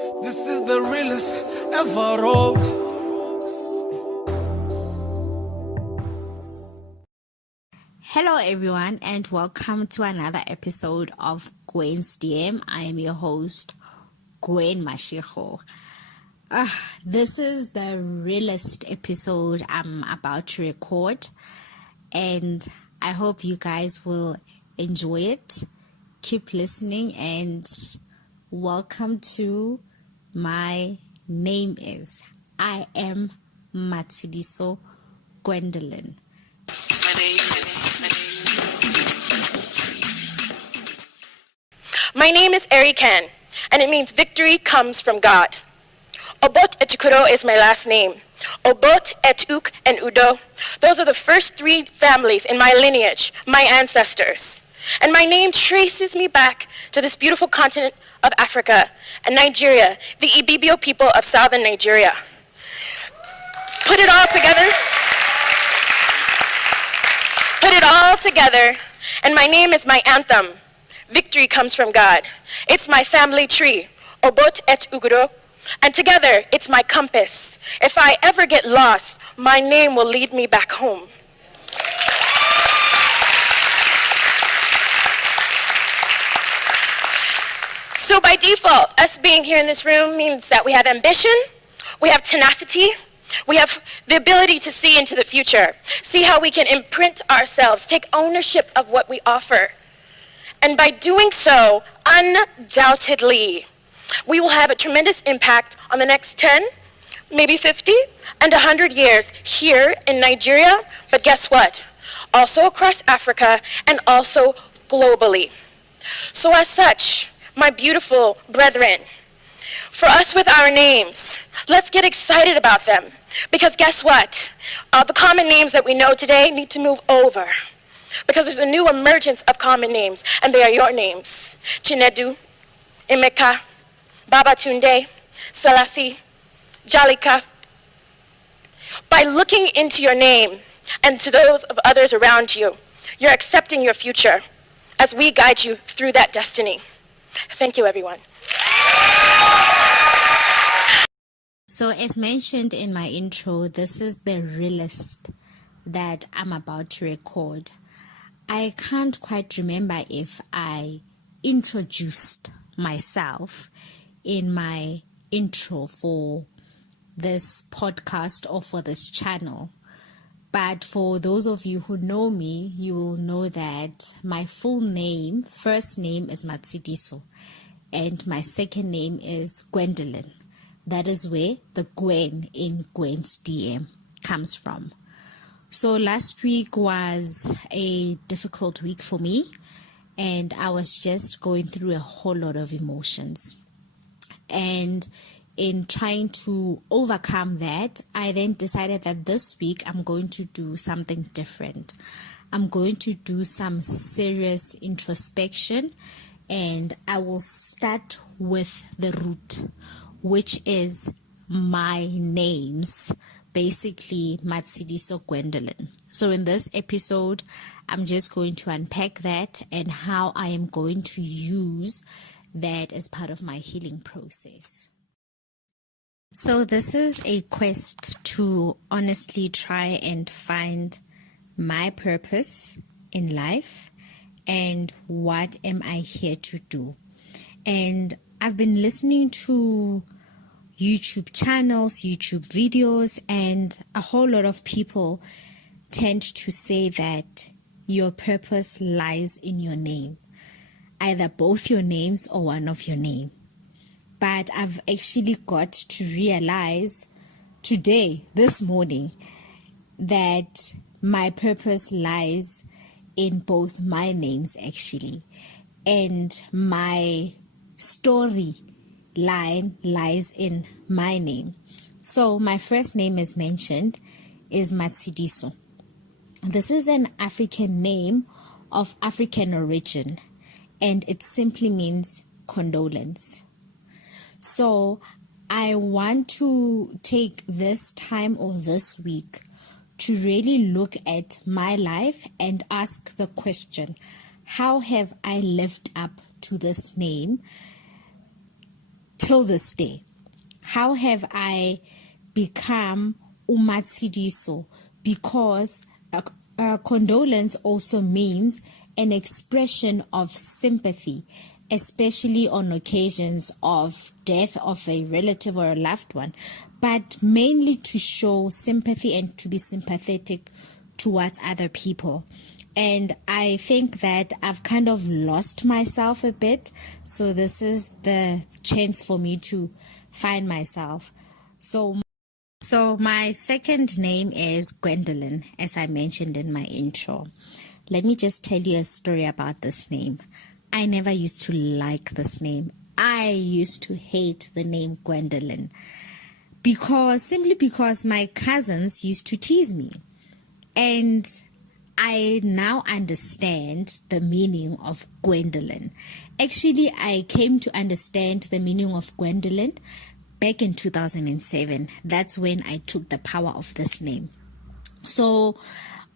This is the realest ever wrote. Hello everyone and welcome to another episode of GwEN'S DM. I am your host, Gwen Matshidiso. This is the realest episode I'm about to record and I hope you guys will enjoy it. Keep listening and welcome to My Name Is. I am Matshidiso Gwendoline. My name is Erikan, and it means victory comes from God. Obotetukudo is my last name. Obot, Etuk, and Udo. Those are the first three families in my lineage, my ancestors. And my name traces me back to this beautiful continent of Africa and Nigeria, the Ibibio people of southern Nigeria. Put it all together, and my name is my anthem. Victory comes from God. It's my family tree, Obotetukudo, and together it's my compass. If I ever get lost, my name will lead me back home. So by default, us being here in this room means that we have ambition, we have tenacity, we have the ability to see into the future, see how we can imprint ourselves, take ownership of what we offer. And by doing so, undoubtedly, we will have a tremendous impact on the next 10, maybe 50, and 100 years here in Nigeria, but guess what? Also across Africa and also globally. So as such, my beautiful brethren, for us with our names, let's get excited about them. Because guess what? All the common names that we know today need to move over. Because there's a new emergence of common names, and they are your names. Chinedu, Emeka, Babatunde, Selassie, Jalika. By looking into your name and to those of others around you, you're accepting your future as we guide you through that destiny. Thank you, everyone. So as mentioned in my intro, this is the realest that I'm about to record. I can't quite remember if I introduced myself in my intro for this podcast or for this channel. But for those of you who know me, you will know that my full name, first name is Matshidiso, and my second name is Gwendoline. That is where the Gwen in GwEN'S DM comes from. So last week was a difficult week for me, and I was just going through a whole lot of emotions. And in trying to overcome that, I then decided that this week I'm going to do something different. I'm going to do some serious introspection, and I will start with the root, which is my names, basically Matshidiso Gwendoline. So in this episode, I'm just going to unpack that and how I am going to use that as part of my healing process. So this is a quest to honestly try and find my purpose in life and what am I here to do. And I've been listening to YouTube channels, YouTube videos, and a whole lot of people tend to say that your purpose lies in your name, either both your names or one of your name. But I've actually got to realize today, this morning, that my purpose lies in both my names actually, and my story line lies in my name. So my first name is mentioned is Matshidiso. This is an African name of African origin, and it simply means condolence. So I want to take this time or this week to really look at my life and ask the question, how have I lived up to this name? till this day. How have I become umatshidiso? Because condolence also means an expression of sympathy, especially on occasions of death of a relative or a loved one, but mainly to show sympathy and to be sympathetic towards other people. And I think that I've kind of lost myself a bit, so this is the chance for me to find myself. So my second name is Gwendoline, as I mentioned in my intro. Let me just tell you a story about this name. I never used to like this name. I used to hate the name Gwendoline simply because my cousins used to tease me. And I now understand the meaning of Gwendoline. Actually, I came to understand the meaning of Gwendoline back in 2007. That's when I took the power of this name. So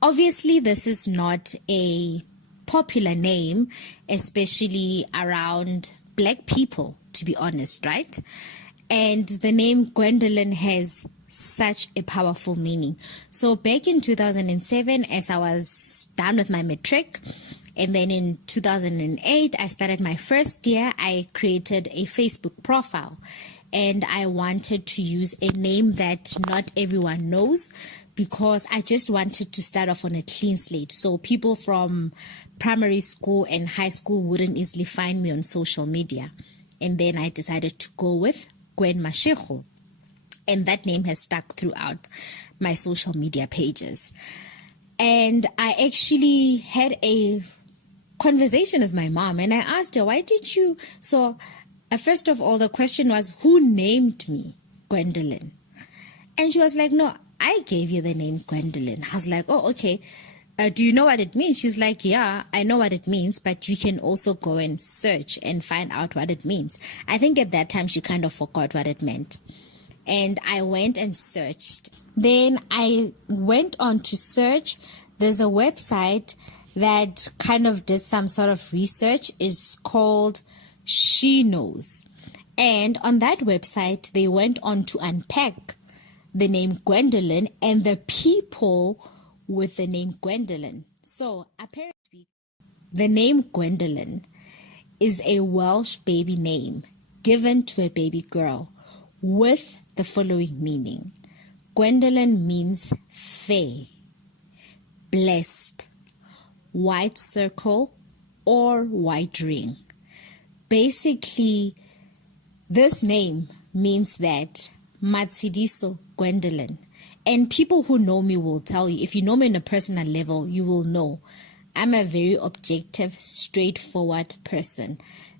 obviously this is not a popular name, especially around Black people, to be honest, right? And the name Gwendoline has such a powerful meaning. So back in 2007, as I was done with my matric, and then in 2008, I started my first year, I created a Facebook profile. And I wanted to use a name that not everyone knows, because I just wanted to start off on a clean slate. So people from primary school and high school wouldn't easily find me on social media. And then I decided to go with Gwen Mashego. And that name has stuck throughout my social media pages. And I actually had a conversation with my mom, and I asked her, why did you? So first of all, the question was, who named me Gwendoline? And she was like, no, I gave you the name Gwendoline. I was like, oh, okay. Do you know what it means? She's like, yeah, I know what it means, but you can also go and search and find out what it means. I think at that time she kind of forgot what it meant. And I went and searched. Then I went on to search. There's a website that kind of did some sort of research. It's called She Knows. And on that website, they went on to unpack the name Gwendoline and the people with the name Gwendoline. So apparently, the name Gwendoline is a Welsh baby name given to a baby girl with the following meaning. Gwendoline means fair, blessed, white circle, or white ring. Basically, this name means that Matshidiso Gwendoline. And people who know me will tell you, if you know me on a personal level, you will know I'm a very objective, straightforward person.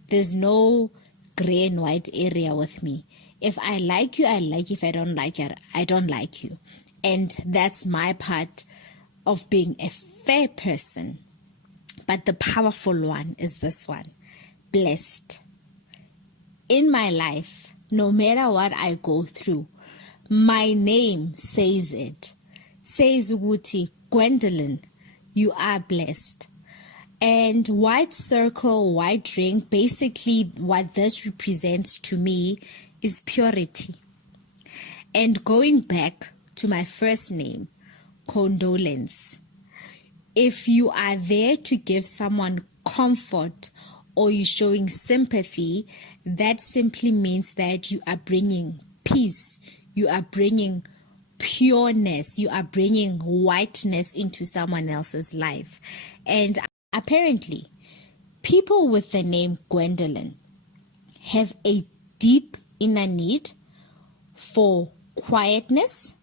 There's no gray and white area with me. If I like you, I like you. If I don't like you, I don't like you. And that's my part of being a fair person. But the powerful one is this one. Blessed. In my life, no matter what I go through, my name says it. Says Wuti, Gwendoline, you are blessed. And white circle, white ring, basically what this represents to me is purity. And going back to my first name, condolence. If you are there to give someone comfort or you're showing sympathy, that simply means that you are bringing peace, you are bringing pureness, you are bringing whiteness into someone else's life. And apparently, people with the name Gwendoline have a deep inner need for quietness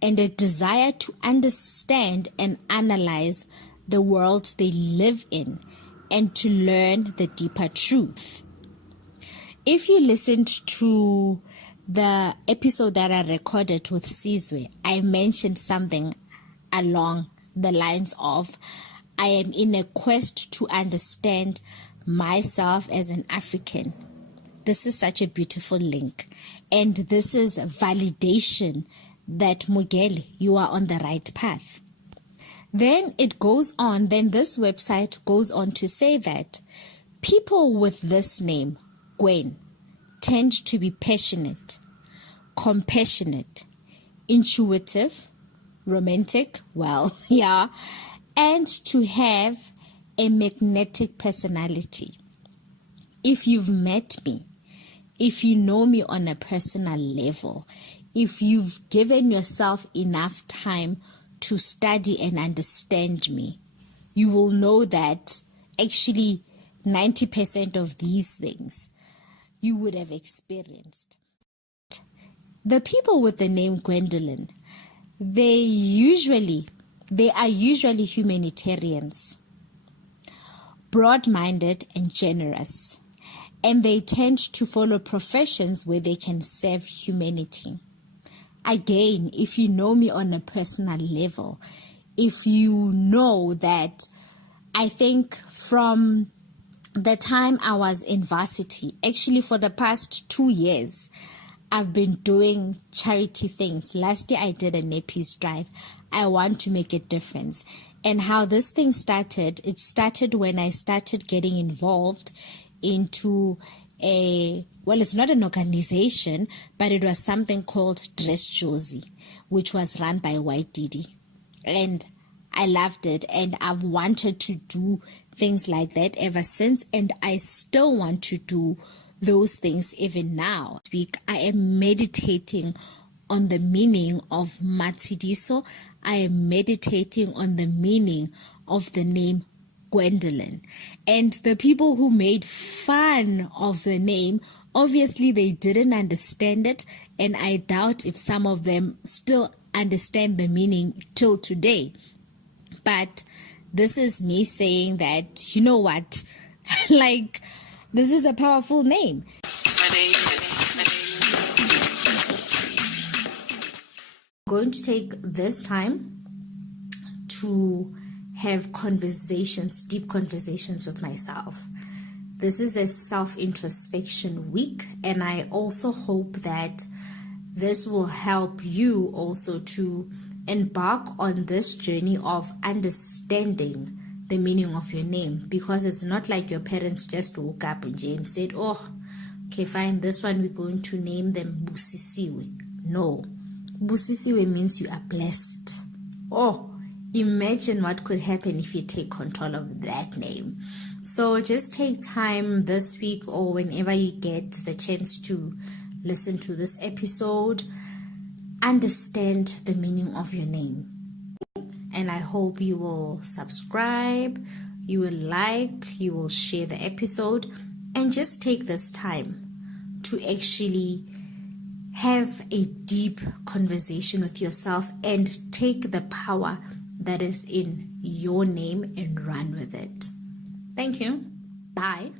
and a desire to understand and analyze the world they live in and to learn the deeper truth. If you listened to the episode that I recorded with Sizwe, I mentioned something along the lines of, I am in a quest to understand myself as an African. This is such a beautiful link. And this is validation that Mugele, you are on the right path. Then it goes on, then this website goes on to say that people with this name, Gwen, tend to be passionate, compassionate, intuitive, romantic, well, yeah, and to have a magnetic personality. If you've met me, if you know me on a personal level, if you've given yourself enough time to study and understand me, you will know that actually 90% of these things you would have experienced. The people with the name Gwendoline, they are usually humanitarians, broad-minded and generous, and they tend to follow professions where they can serve humanity. Again, if you know me on a personal level, if you know that I think from the time I was in varsity, actually for the past 2 years, I've been doing charity things. Last year I did a nappies drive. I want to make a difference. And how this thing started, it started when I started getting involved into it's not an organization, but it was something called Dress Josie, which was run by White Didi. And I loved it, and I've wanted to do things like that ever since, and I still want to do those things even now. I am meditating on the meaning of Matshidiso. I am meditating on the meaning of the name Gwendoline. And the people who made fun of the name, obviously they didn't understand it, and I doubt if some of them still understand the meaning till today. But this is me saying that, you know what, like, this is a powerful name. I'm going to take this time to have conversations, deep conversations with myself. This is a self-introspection week, and I also hope that this will help you also to embark on this journey of understanding the meaning of your name, because it's not like your parents just woke up and said, oh, okay, fine, this one we're going to name them Busisiwe. No, Busisiwe means you are blessed. Oh, imagine what could happen if you take control of that name. So just take time this week or whenever you get the chance to listen to this episode, understand the meaning of your name. And I hope you will subscribe, you will like, you will share the episode, and just take this time to actually have a deep conversation with yourself and take the power that is in your name and run with it. Thank you. Bye.